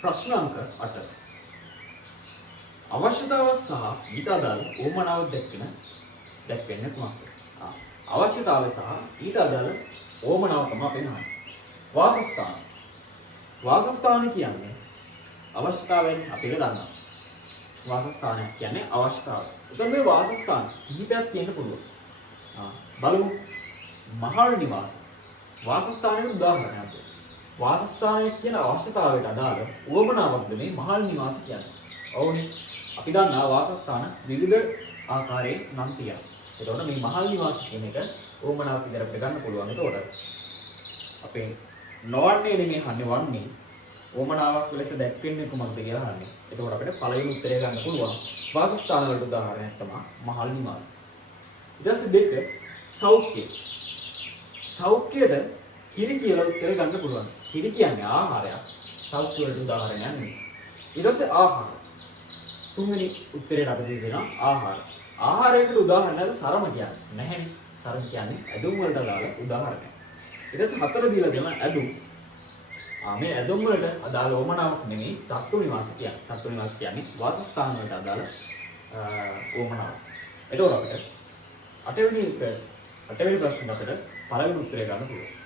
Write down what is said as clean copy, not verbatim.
ප්‍රශ්න අංක 8. අවශ්‍යතාවත් සහ ඊට අදාළ ඕමනාවක් දැක්වෙන්නේ කුමක්ද? අවශ්‍යතාවය සහ ඊට අදාළ ඕමනාව තමයි පෙන්වන්නේ. වාසස්ථාන. වාසස්ථාන කියන්නේ අවශ්‍යතාවයෙන් අපි දන්නවා. වාසස්ථානය කියන්නේ අවශ්‍යතාවය. එතකොට මේ වාසස්ථාන කිහිපයක් තියෙන්න පුළුවන්. බලමු. මහල් නිවාස. වාසස්ථානයේ උදාහරණයක්. වාසස්ථානය කියන අවශ්‍යතාවයට අදාළ උවමනාවක්ද මේ මහල් නිවාස කියන්නේ. ඔව්නේ. අපි දන්නා වාසස්ථාන විවිධ ආකාරයේ නම් තියෙනවා. එතකොට මේ මහල් නිවාස කියන එක උවමනාවක් විදිහට අපිට ගන්න පුළුවන්. එතකොට අපේ නොවන්නේ නෙමෙයි හන්නේ වන්නේ උවමනාවක් ලෙස දැක්වෙන්නේ කොහොමද කියලා අහන්නේ. එතකොට අපිට පළවෙනි උත්තරය ගන්න පුළුවන්. වාසස්ථාන වලට උදාහරණයක් තමයි මහල් නිවාස. ඊට පස්සේ දෙක සෞඛ්‍ය. සෞඛ්‍යයට කිරි කියලා උත්තර ගන්න පුළුවන්. කිරි කියන්නේ ආහාරයක්. සෞඛ්‍ය වලට උදාහරණයක් නෙමෙයි. ඊට පස්සේ ආහාර. තුන්වෙනි උත්තරයට අපි දෙනවා ආහාර. ආහාරයකට උදාහරණයක් සරම කියන්නේ නැහැනේ. සරම කියන්නේ ඇඳුම් වලට අදාළ උදාහරණයක්. ඊට පස්සේ හතර දීලා දෙනවා ඇඳුම්. මේ ඇඳුම් වලට අදාළ ඕමනාවක් නෙමෙයි තට්ටු නිවාස කියන්නේ. තට්ටු නිවාස කියන්නේ වාසස්ථාන වලට අදාළ ඕමනාවක්. එතකොට අපිට අටවෙනි ප්‍රශ්න අපිට පළවෙනි උත්තරය ගන්න පුළුවන්.